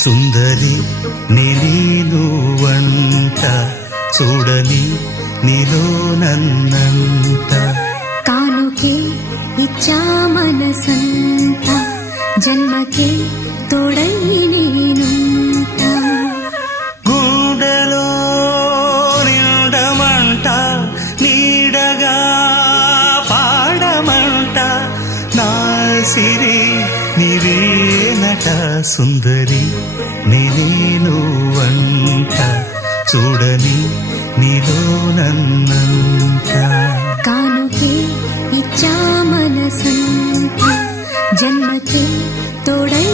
సుందరి నేను వంట చూడని నీలో నన్నంత కానుకే ఇచ్చా మనసంత జన్మకే తోడై నేనుంట గుండెలో నిండమంట నీడగా పాడమంట నా సిరి నీవేనట సుందరి నేను వంట చూడని నీలో నన్నంత కానుకే ఇచ్చా మనసంత జన్మకే తోడై